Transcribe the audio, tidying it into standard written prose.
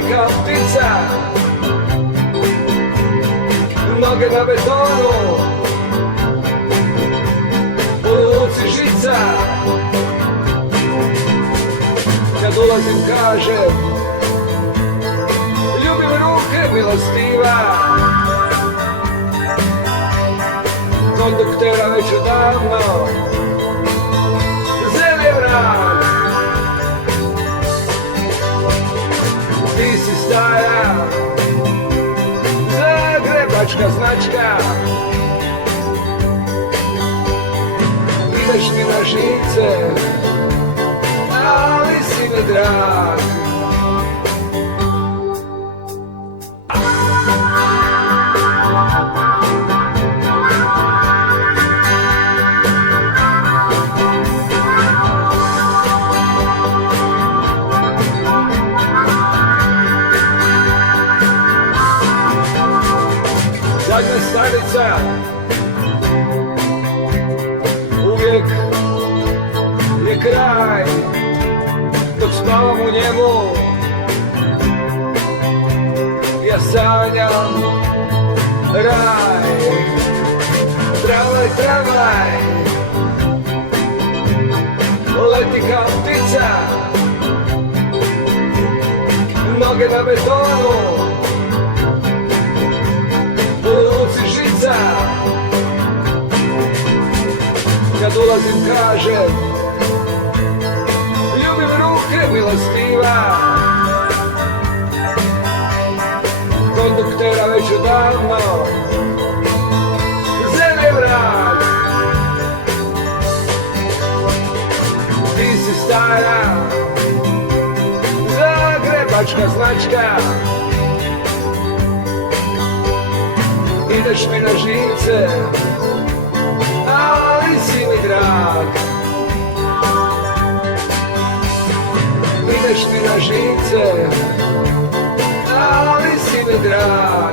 leti kao ptica, noge na betonu, u luci žica. Kad ulazim kažem, ljubim ruke milostiva, konduktera već odavno zelje vrag. Ti si stara zagrebačka značka, ideš mi na živce, ali si mi drag. Zadnja stanica, uvijek je kraj, dok spavam u njemu, ja sanjam raj. Tramvaj, tramvaj, leti kao ptica, noge na betonu, u luci žica. Kad ulazim kažem, ljubim ruke milostiva, konduktera već odavno zelje vrag. Ti si stara zagrebačka značka, ideš mi na živce, ali si mi drag. Ideš mi na živce, ali si mi drag.